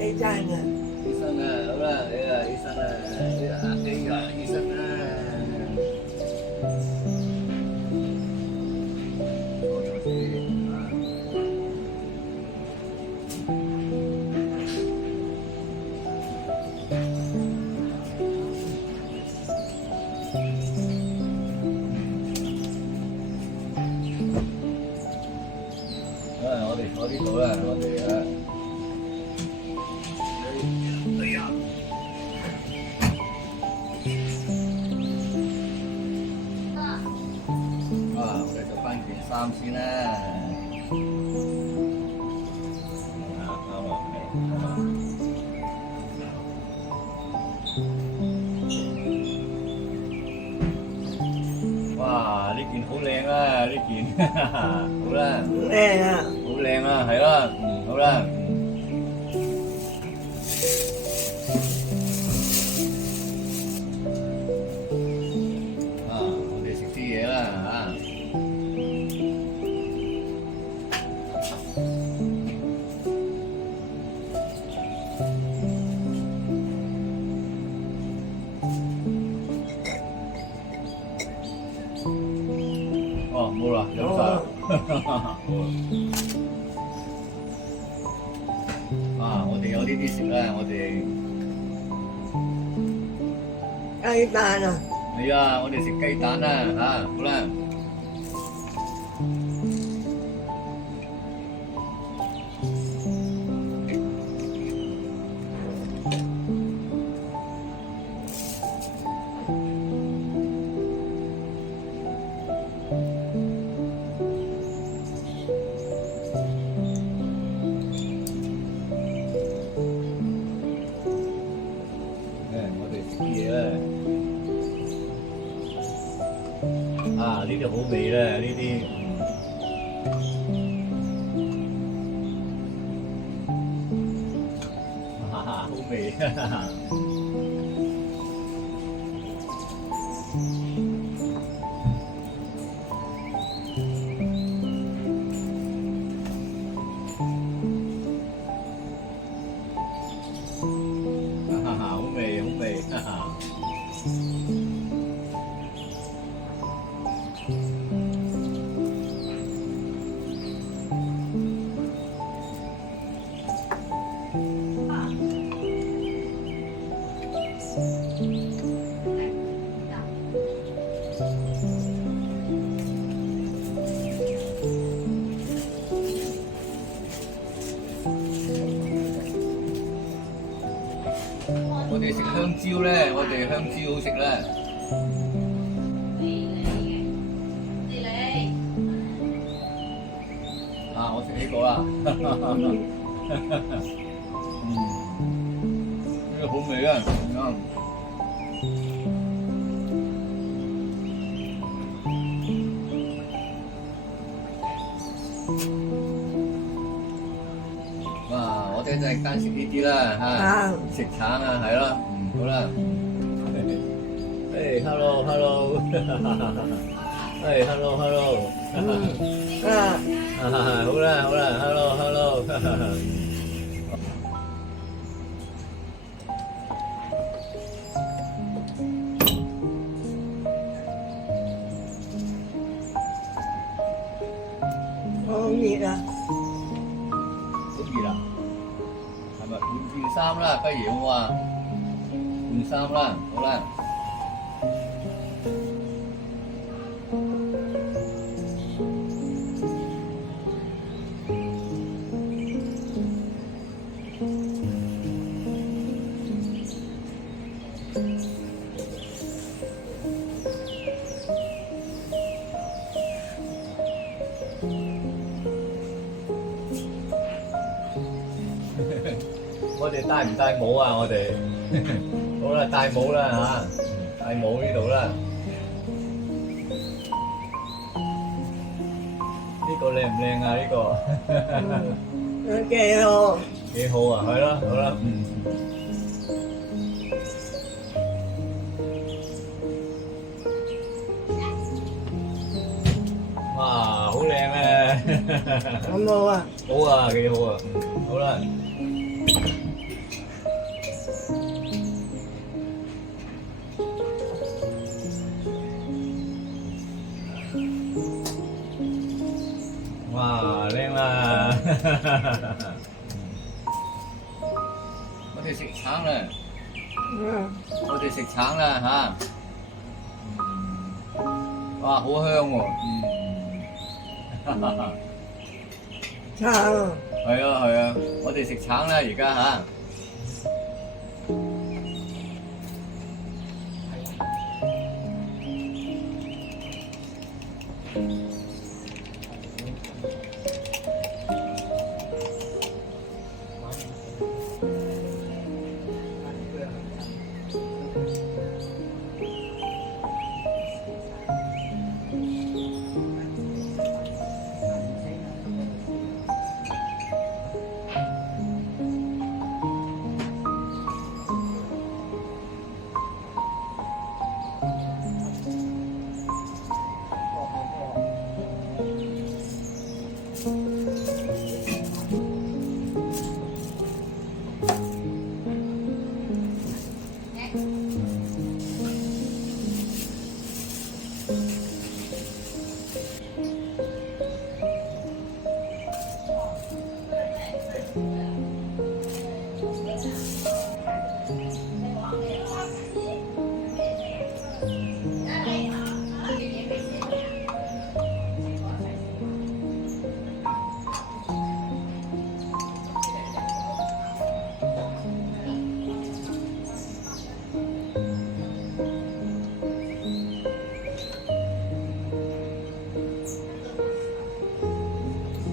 A 站嘅。醫生啊，好啦，你啊，醫生啊，你啊，你啊，醫生啊，我做先啊。我呢度啦，我哋啊。我哋着翻件衫先啦。哇！呢件好靚啊！呢件好啦，靚啊！好靚啊，係啦，好啦。我哋食啲嘢啦嚇。哦，冇啦，飲晒。我哋有呢啲食啦，我哋。雞蛋啊！係啊，我哋食雞蛋啦嚇，好啦。我哋食啲嘢啦。呢啲好味啦，呢啲。好味。好味，好味。我哋食香蕉咧，我哋香蕉好食啦。我食呢個啦。呢個好味啊！我哋就係單食呢啲啦嚇，食橙啊，係咯，好啦。hello， hello。好啦，hello。好熱啊！好熱啊！係咪換件衫啦？不如我話換衫啦，好啦。我哋戴唔戴帽啊？我哋好啦，戴帽啦嚇，戴帽呢度啦。呢個靚唔靚啊？呢個幾好。幾好啊！係咯，好啦，哇，好靚啊！好冇啊？好啊，幾好啊！好啦。我哋食橙啦，嗯，我哋食橙啦嚇。哇，好香喎！橙，係啊係啊，我哋食橙啦而家嚇。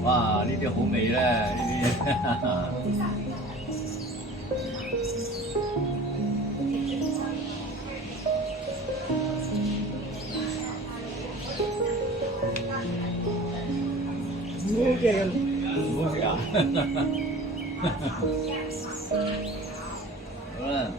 哇！呢啲好味咧，呢啲。唔好食，唔好食啊！好啦。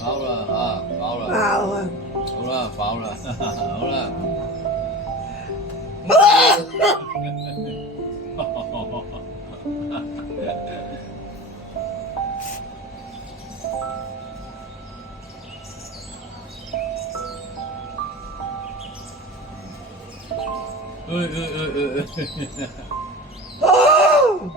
飽啦啊，飽啦，飽啊！好啦，飽啦，好啦。哦，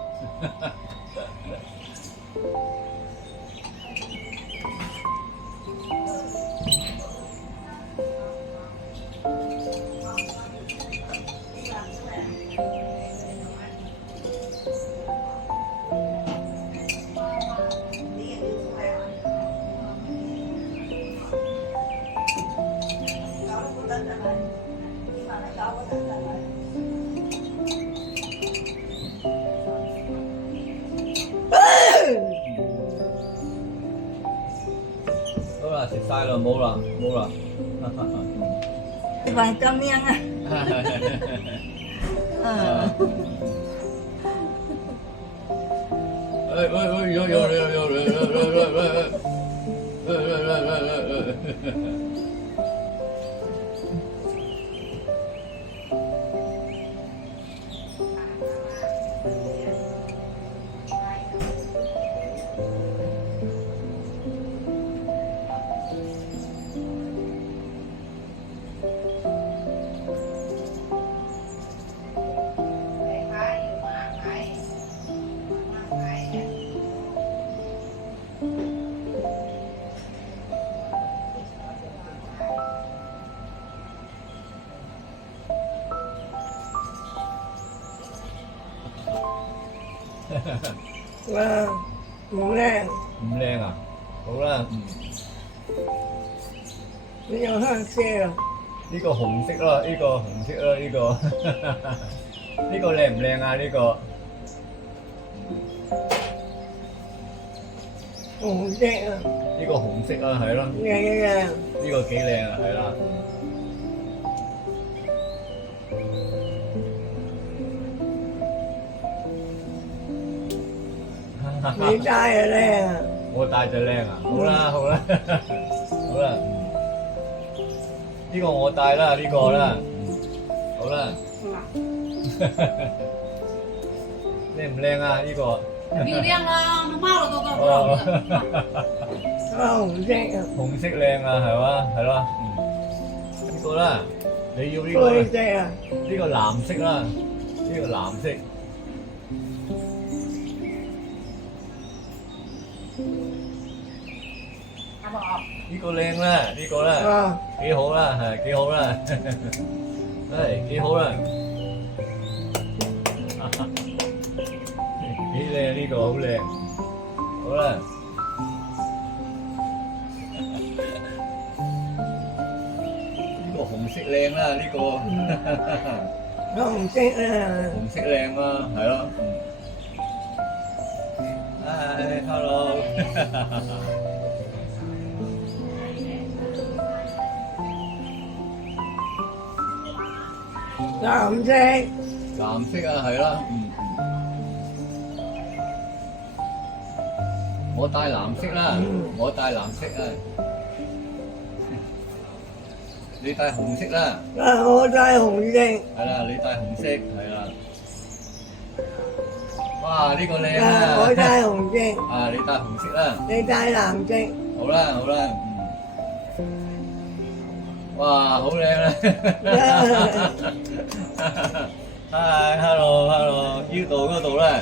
好啦，食晒啦，冇啦，冇啦。你話咁樣啊？喂，有，唔靚，唔靚啊？好啦，你有黑色啊？呢個紅色啦，呢個紅色啦，呢個呢個靚唔靚啊？呢個紅色啊，呢個紅色啊，係咯，靚，呢個幾靚啊，係啦。你戴啊靚啊，我戴就靚啊！好啦，好啦，好啦，呢個我戴啦，呢個啦，好啦，靚唔靚啊？呢個漂亮啦，都貓了都够不哦了。紅色啊，紅色靚啊，係嘛？係咯，呢個啦，你要呢個灰色啊，呢個藍色啦，呢個藍色。好不好？呢個靚啦，呢個啦，啊，幾好啦，係幾好啦，係幾好啦，幾靚呢個好靚，好啦，呢個紅色靚啦，呢個紅色啊，紅色靚啊，係咯，嗨，hello。藍色，藍色啊，係啦，我戴藍色啦，我戴藍色啊，你戴紅色啦，啊我戴紅色，係啦，你戴紅色，係啦，哇，呢個靚啊我啊，戴紅色，啊，你戴紅色啦，你戴藍色，好啦，好啦，哇，好靚啦，Hi，hello，hello，呢度嗰度啦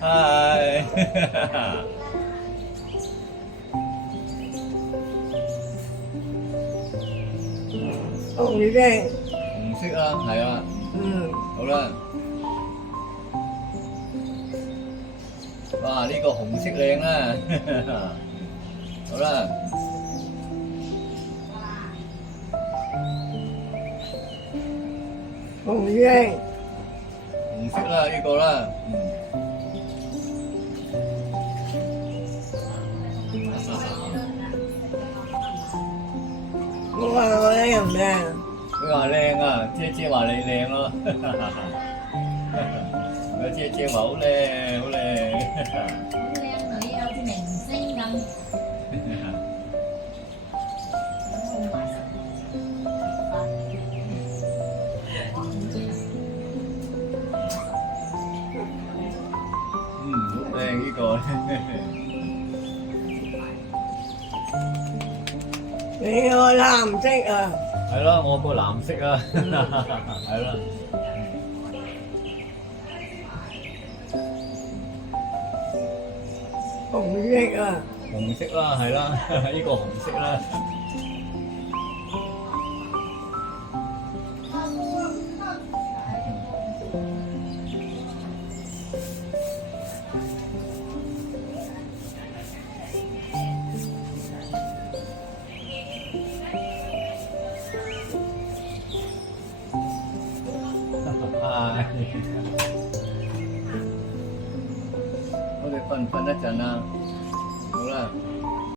，Hi，紅色，紅色啦，係啊，好啦，哇，呢個紅色靚啦，好啦。紅色，紅色啦，呢個啦，我話我靚唔靚？佢話靚啊，姐姐話你靚咯，個姐姐話好靚，好靚。靚女有啲明星咁。好靚呢個。你個藍色啊，係咯，我個藍色啊，係咯。紅色啊，紅色啦，係啦，呢個紅色啦。我哋瞓唔瞓一陣啊？